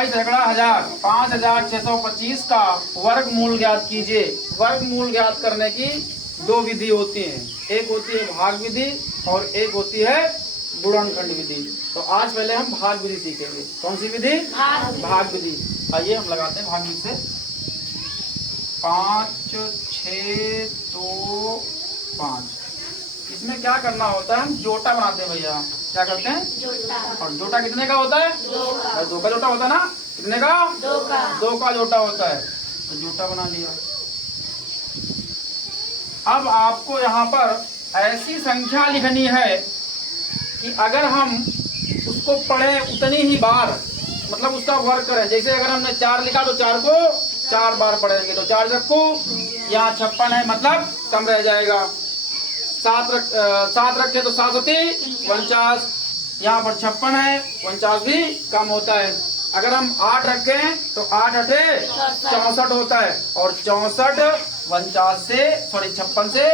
22 रगड़ा 1000, 5625 का वर्गमूल ज्ञात कीजिए। वर्गमूल ज्ञात करने की दो विधि होती हैं, एक होती है भाग विधि और एक होती है गुणनखंड विधि। तो आज पहले हम भाग विधि सीखेंगे। कौन सी विधि? भाग विधि। आइए हम लगाते हैं भाग विधि से। 5 6 2 5। इसमें क्या करना होता है, हम जोटा बनाते हैं भैया। क्या करते हैं? जोटा। और जोटा कितने का होता है? 2 का जोटा होता है ना। कितने का? 2 का जोटा होता है। तो जोटा बना लिया। अब आपको यहाँ पर ऐसी संख्या लिखनी है कि अगर हम उसको पढ़े उतनी ही बार, मतलब उसका वर्ग करें। जैसे अगर हमने 4 लिखा तो 4 को 4 बार पढ़ेंगे तो 4 रखो, यहाँ 56 है मतलब कम रह जाएगा। 7 रखे तो 7 सती 49, यहाँ पर 56 है, 49 भी कम होता है। अगर हम 8 रखें तो 8 अठे 64 होता है, और 64 49 से 56 से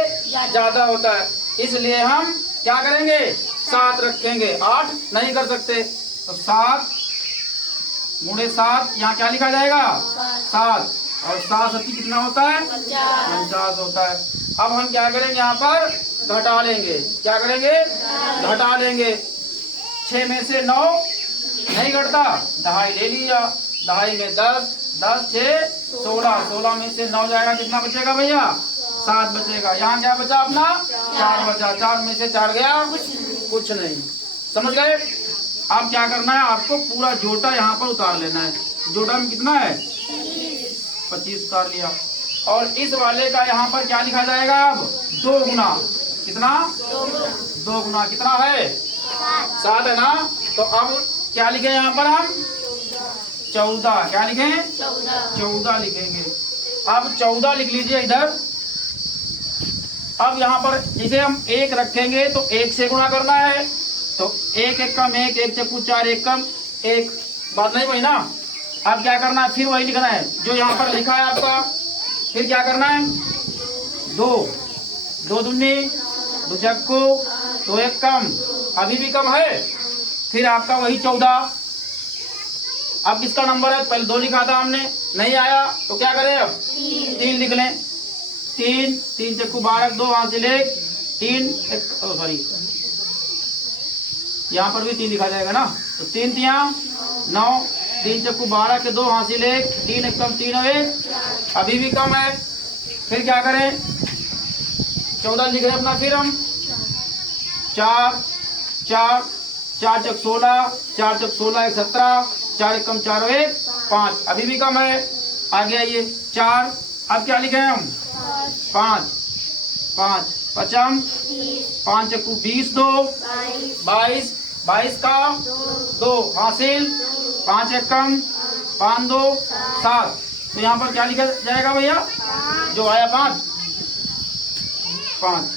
ज्यादा होता है। इसलिए हम क्या करेंगे? 7 रखेंगे, 8 नहीं कर सकते। तो 7 गुणे 7, यहाँ क्या लिखा जाएगा? 7, और 7 सती कितना होता है? 49 होता है। अब हम क्या करेंगे? यहाँ पर घटा लेंगे। क्या करेंगे? घटा लेंगे। 6 में से 9 नहीं घटता, दहाई ले लिया। दहाई में 10, 10 6 16, 16 में से 9 जाएगा, कितना बचेगा भैया? 7 बचेगा। यहाँ क्या बचा अपना? 4 बचा। 4 में से 4 गया, कुछ नहीं। समझ गए? अब क्या करना है, आपको पूरा जोटा यहाँ पर उतार लेना है। जोटा में कितना है? 25 उतार लिया। और इस वाले का यहाँ पर क्या लिखा जाएगा? अब 2 गुना। कितना? 2 गुना। कितना है? 7 है ना। तो अब क्या लिखे यहाँ पर हम? 14। क्या लिखे? 14 लिखेंगे। अब 14 लिख लीजिए इधर। अब यहाँ पर जिसे हम 1 रखेंगे तो 1 से गुणा करना है। तो 1 1 कम 1, 1 चक्कू 4, 1 कम 1। बात नहीं वही ना। अब क्या करना है? फिर वही लिखना है जो यहाँ पर लिखा है आपका। फिर क्या करना है? 2 2 दूनी 2 चक्कू 2, 1 कम, अभी भी कम है। फिर आपका वही 14। अब किसका नंबर है? पहले 2 लिखा था हमने, नहीं आया तो क्या करें? अब 3 लिख लें। 3 3 चक्कू 12, 2 हासिल 1, 3 सॉरी, यहाँ पर भी 3 लिखा जाएगा ना। तो 3 3 9, 3 चक्कू 12 के 2 हासिल 1, 3 1 कम 3 और 1, अभी भी कम है। फिर क्या करें? 14 लिख रहे हैं अपना। फिर हम 4 4 4 चक 16, 4 चक 16 1 17, 4 1 कम 4 और 1 5, अभी भी कम है। आगे आइए 4। अब क्या लिखे हम? 5 5 पचम 5 चक्कू 20, 2 22, 22 का 2 हासिल, 5 1 कम 5 2 7। तो यहाँ पर क्या लिखा जाएगा भैया? जो आया 5 5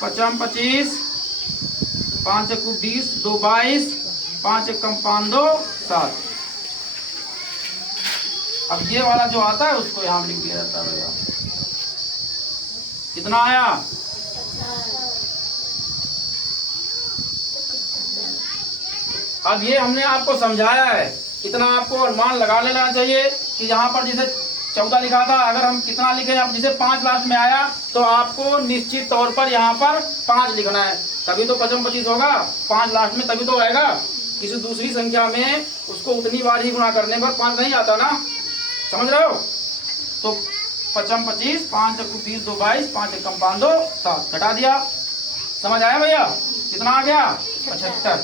पचम 25, 5 चक्कू 20, 2 22, 5 1 कम 5 2 7। अब ये वाला जो आता है उसको यहाँ लिख दिया जाता है भैया। कितना आया? अब ये हमने आपको समझाया है, इतना आपको अनुमान लगा लेना चाहिए कि यहाँ पर जिसे 14 लिखा था, अगर हम कितना लिखे? अब जिसे 5 लास्ट में आया तो आपको निश्चित तौर पर यहाँ पर 5 लिखना है, तभी तो 25 25 होगा। 5 लास्ट में तभी तो आएगा। किसी दूसरी संख्या में उसको उतनी बार ही गुणा करने पर 5 नहीं आता ना। समझ रहे हो? तो 25 25, 5 चक्कू 20, 2 22, 5 1 कम 5 2 7, घटा दिया। समझ आया भैया? कितना आ गया? 75।